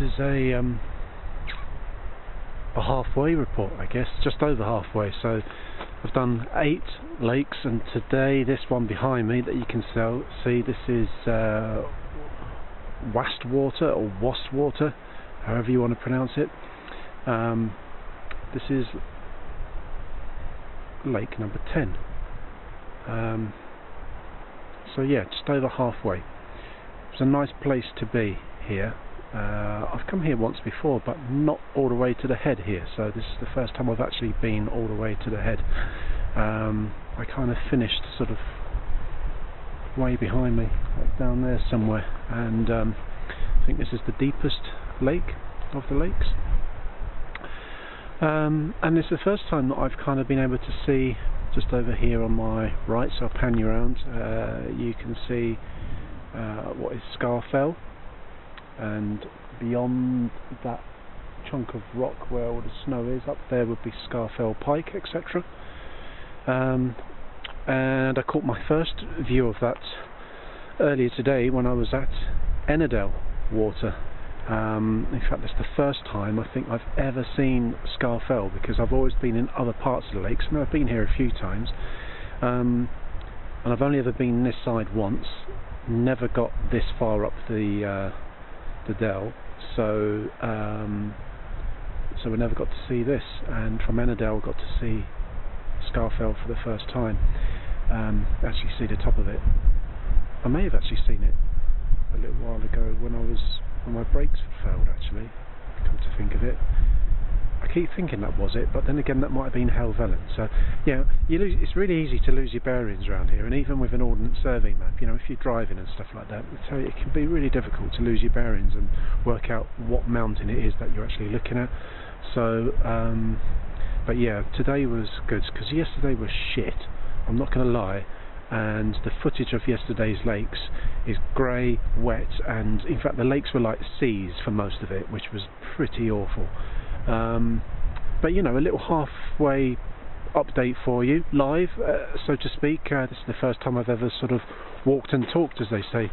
is a halfway report, I guess, just over halfway. So I've done 8 lakes, and today this one behind me that you can see, this is Wastwater or Wastwater, however you want to pronounce it. This is lake number 10. So yeah, just over halfway. It's a nice place to be here. I've come here once before, but not all the way to the head here, so this is the first time I've actually been all the way to the head. I kind of finished sort of way behind me, like down there somewhere, and I think this is the deepest lake of the lakes. And it's the first time that I've kind of been able to see just over here on my right, so I'll pan you around. You can see what is Scafell, and beyond that chunk of rock where all the snow is, up there would be Scafell Pike, etc. And I caught my first view of that earlier today when I was at Ennerdale Water. In fact, it's the first time I think I've ever seen Scafell, because I've always been in other parts of the lakes, and I've been here a few times, and I've only ever been this side once, never got this far up the dell, so we never got to see this, and from Ennerdale got to see Scafell for the first time. Actually see the top of it. I may have actually seen it a little while ago when my brakes had failed, actually, come to think of it. I keep thinking that was it, but then again that might have been Helvellyn. So yeah, it's really easy to lose your bearings around here, and even with an Ordnance Survey map, you know, if you're driving and stuff like that, I tell you, it can be really difficult to lose your bearings and work out what mountain it is that you're actually looking at. So but yeah, today was good, because yesterday was shit, I'm not going to lie. And the footage of yesterday's lakes is grey, wet, and in fact the lakes were like seas for most of it, which was pretty awful. But you know, a little halfway update for you, live, so to speak. This is the first time I've ever sort of walked and talked, as they say.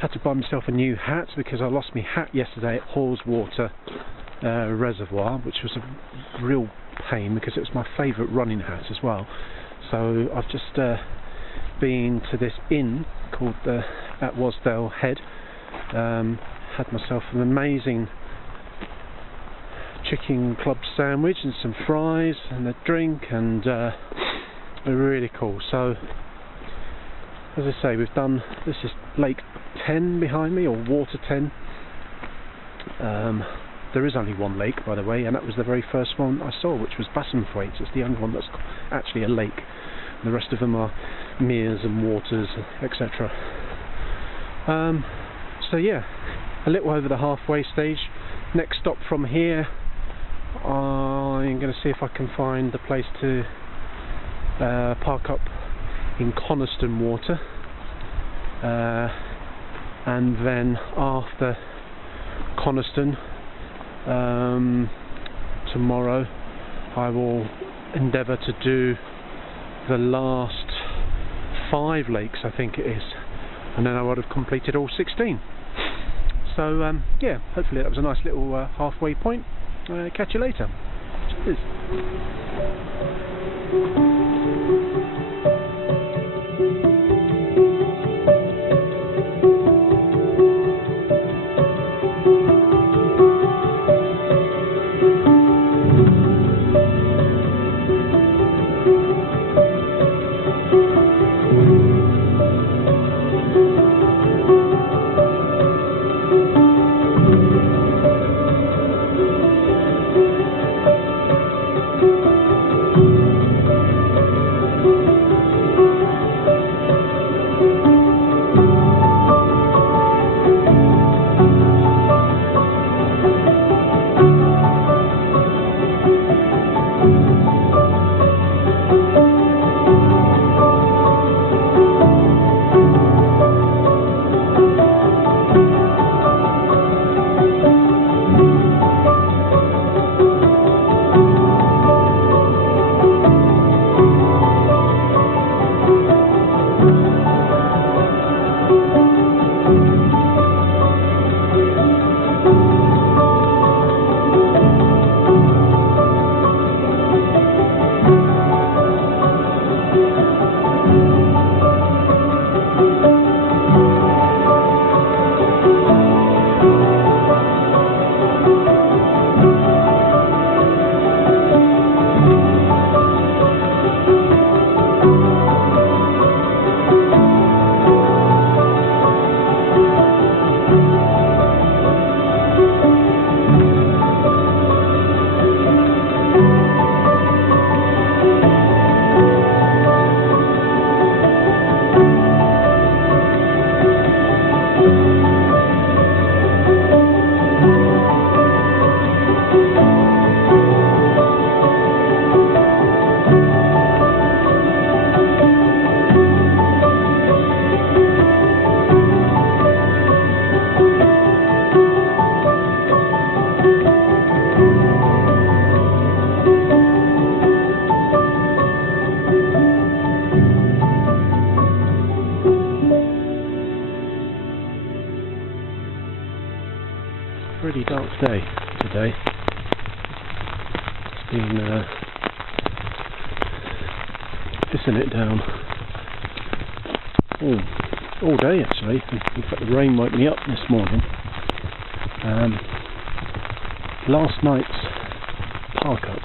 Had to buy myself a new hat because I lost my hat yesterday at Wastwater Reservoir, which was a real pain because it was my favourite running hat as well. So I've just been to this inn called at Wasdale Head. Had myself an amazing chicken club sandwich and some fries and a drink, and really cool. So as I say, we've done, this is Lake 10 behind me, or Water 10. There is only one lake, by the way, and that was the very first one I saw, which was Manfrotto. It's the only one that's actually a lake. The rest of them are meres and waters, etc. So yeah, a little over the halfway stage. Next stop from here, I'm going to see if I can find the place to park up in Coniston Water, and then after Coniston, tomorrow I will endeavour to do the last 5 lakes, I think it is, and then I would have completed all 16. So yeah, hopefully that was a nice little halfway point. Catch you later. Cheers. today. It's been pissing it down all day actually. In fact, the rain woke me up this morning. Last night's park up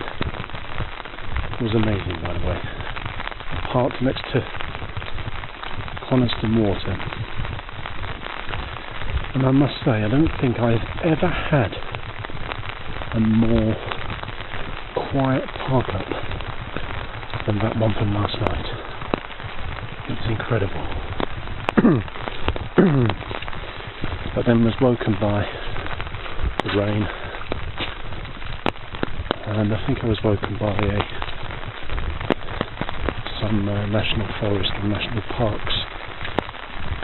was amazing, by the way. I parked next to Coniston Water, and I must say, I don't think I've ever had a more quiet park up than that one from last night. It's incredible. But then was woken by the rain, and I think I was woken by some national forest and national parks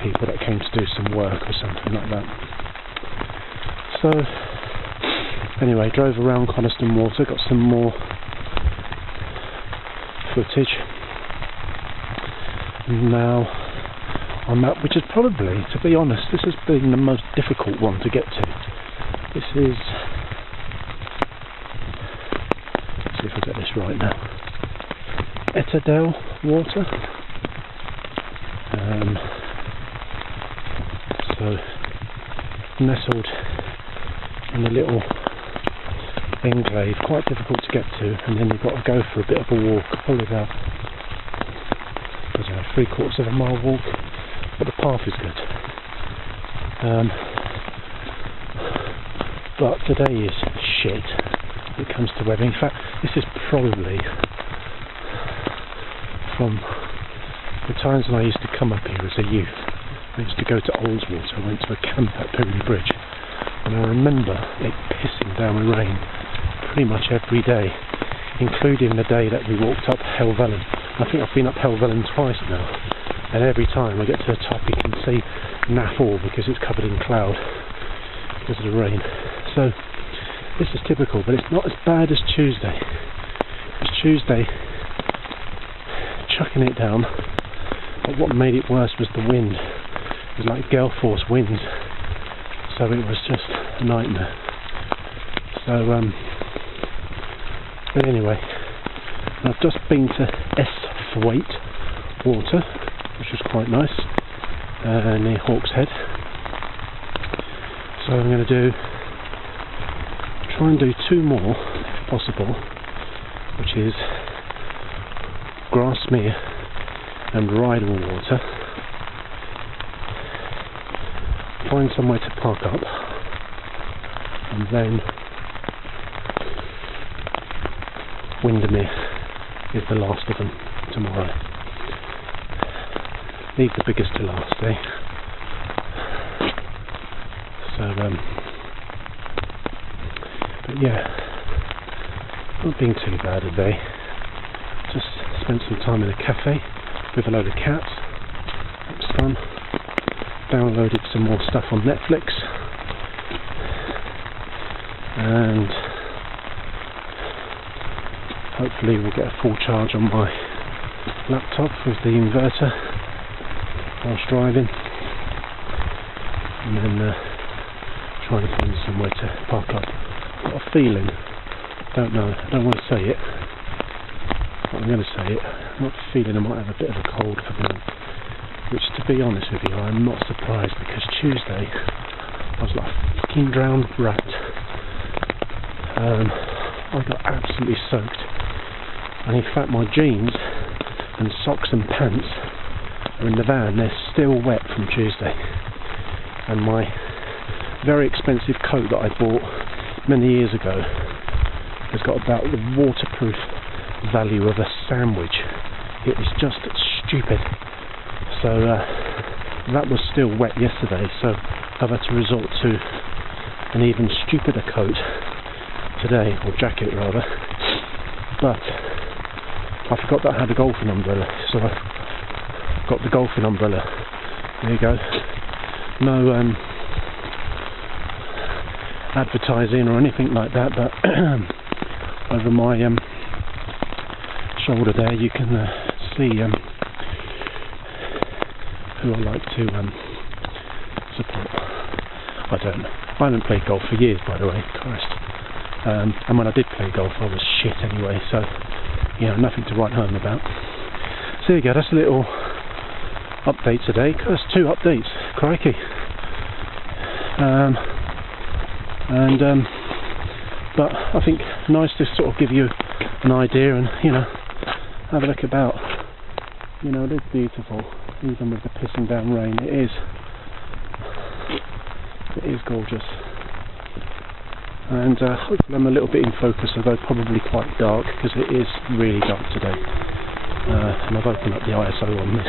people that came to do some work or something like that. So anyway, drove around Coniston Water, got some more footage. Now I'm at, which is probably, to be honest, this has been the most difficult one to get to. This is, let's see if I get this right now, Ennerdale Water. So nestled in a little enclave, quite difficult to get to, and then you've got to go for a bit of a walk, probably about, I don't know, 3/4 of a mile walk, but the path is good. But today is shit when it comes to weather. In fact, this is probably from the times when I used to come up here as a youth. I used to go to Wastwater. I went to a camp at Cumbria Bridge, and I remember it pissing down with rain pretty much every day, including the day that we walked up Helvellyn. I think I've been up Helvellyn twice now, and every time I get to the top you can see naff all because it's covered in cloud because of the rain. So this is typical, but it's not as bad as Tuesday. It's Tuesday chucking it down, but what made it worse was the wind. It was like gale force winds, so it was just a nightmare. So but anyway, I've just been to Esthwaite Water, which was quite nice, near Hawkshead. So I'm going to try and do 2 more if possible, which is Grasmere and Rydal Water. Find somewhere to park up, and then Windermere is the last of them tomorrow. Leave the biggest to last, eh? So but yeah, not being too bad a day. Just spent some time in a cafe with a load of cats. That was fun. Downloaded some more stuff on Netflix, and hopefully we'll get a full charge on my laptop with the inverter whilst driving, and then trying to find somewhere to park up. I've got a feeling, don't know, I don't want to say it, but I'm going to say it. I've got a feeling I might have a bit of a cold for them, which, to be honest with you, I'm not surprised, because Tuesday I was like a fucking drowned rat. I got absolutely soaked, and in fact my jeans and socks and pants are in the van. They're still wet from Tuesday, and my very expensive coat that I bought many years ago has got about the waterproof value of a sandwich. It was just stupid. So that was still wet yesterday, so I've had to resort to an even stupider coat today, or jacket rather. But I forgot that I had a golfing umbrella, so I got the golfing umbrella. There you go. No advertising or anything like that, but over my shoulder there you can see who I like to support. I haven't played golf for years, by the way. Christ, And when I did play golf, I was shit anyway, so, you know, nothing to write home about. So there you go, that's a little update today. That's 2 updates, crikey. But I think nice to sort of give you an idea and, you know, have a look about. You know, it is beautiful, even with the pissing down rain. It is gorgeous. And hopefully I'm a little bit in focus, although probably quite dark, because it is really dark today. And I've opened up the ISO on this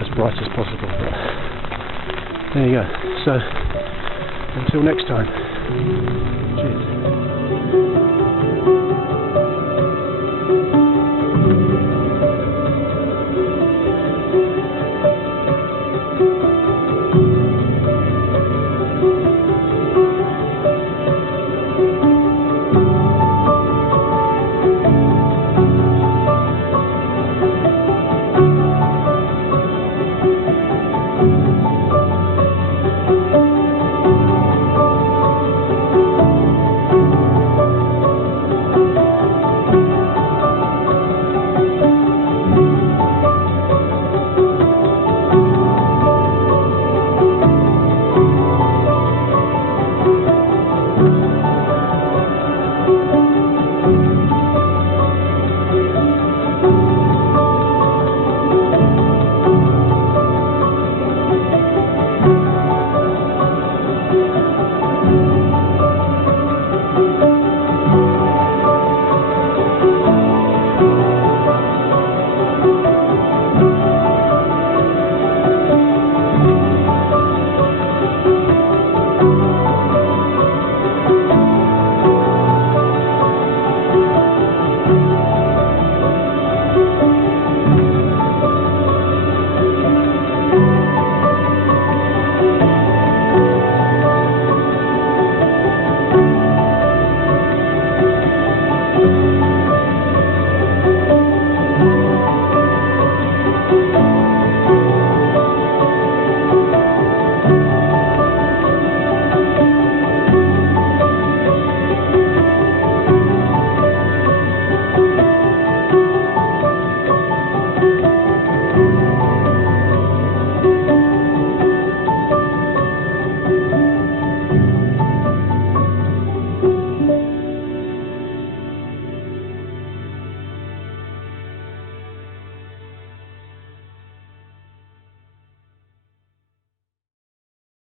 as bright as possible. But there you go. So until next time. Cheers.